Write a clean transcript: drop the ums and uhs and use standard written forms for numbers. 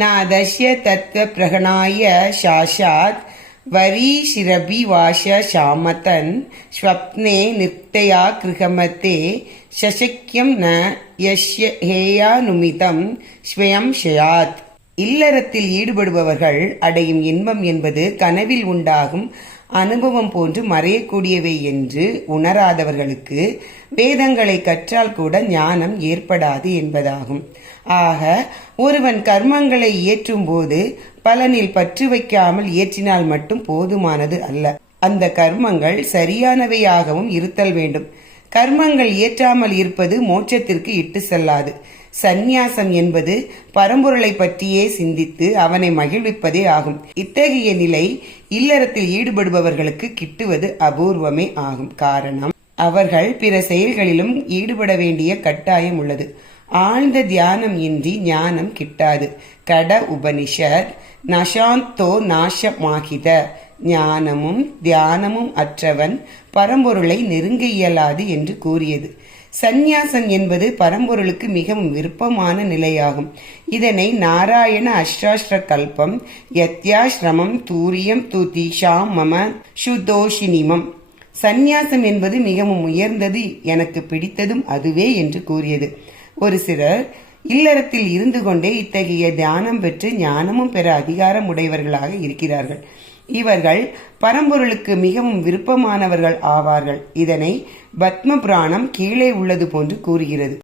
நாதஸ்ய தத்துவ பிரகணாய சாஷாத் வரீஷிரபி வாஷ சாமதன் ஸ்வப்னே நிர்த்தயா கிருகமதே சசக்கியம் ந யஸ்ய ஹேயானுமிதம் ஸ்வயம் ஷயாத். இல்லறத்தில் ஈடுபடுபவர்கள் அடையும் இன்பம் என்பது கனவில் உண்டாகும் அனுபவம் போன்று மறையக்கூடியவை என்று உணராதவர்களுக்கு வேதங்களை கற்றால் கூட ஞானம் ஏற்படாது என்பதாகும். ஆக ஒருவன் கர்மங்களை இயற்றும் போது பலனில் பற்று வைக்காமல் இயற்றினால் மட்டும் போதுமானது அல்ல. அந்த கர்மங்கள் சரியானவையாகவும் இருத்தல் வேண்டும். கர்மங்கள் இயற்றாமல் இருப்பது மோட்சத்திற்கு இட்டு செல்லாது. சந்நியாசம் என்பது பரம்பொருளை பற்றியே சிந்தித்து அவனை மகிழ்விப்பதே ஆகும். இத்தகைய நிலை இல்லறத்தில் ஈடுபடுபவர்களுக்கு கிட்டுவது அபூர்வமே ஆகும். காரணம், அவர்கள் பிற செயல்களிலும் ஈடுபட வேண்டிய கட்டாயம் உள்ளது. ஆழ்ந்த தியானம் இன்றி ஞானம் கிட்டாது. கட உபனிஷத் நஷாந்தோ நாசமாகித, ஞானமும் தியானமும் அற்றவன் பரம்பொருளை நெருங்க இயலாது என்று கூறியது. சந்நியாசம் என்பது பரம்பொருளுக்கு மிகவும் விருப்பமான நிலையாகும். இதனை நாராயண அஷ்டாஷ்ட கல்பம் யத்யாஸ்ரமம் தூரியம் தூதிஷாம் மம சுதோஷினிமம், சந்நியாசம் என்பது மிகவும் உயர்ந்தது, எனக்கு பிடித்ததும் அதுவே என்று கூறியது. ஒரு சிலர் இல்லறத்தில் இருந்து கொண்டே இத்தகைய தியானம் பெற்று ஞானமும் பெற அதிகாரம் உடையவர்களாக இருக்கிறார்கள். இவர்கள் பரம்பொருளுக்கு மிகவும் விருப்பமானவர்கள் ஆவார்கள். இதனை பத்ம புராணம் கீழே உள்ளது போன்று கூறுகிறது.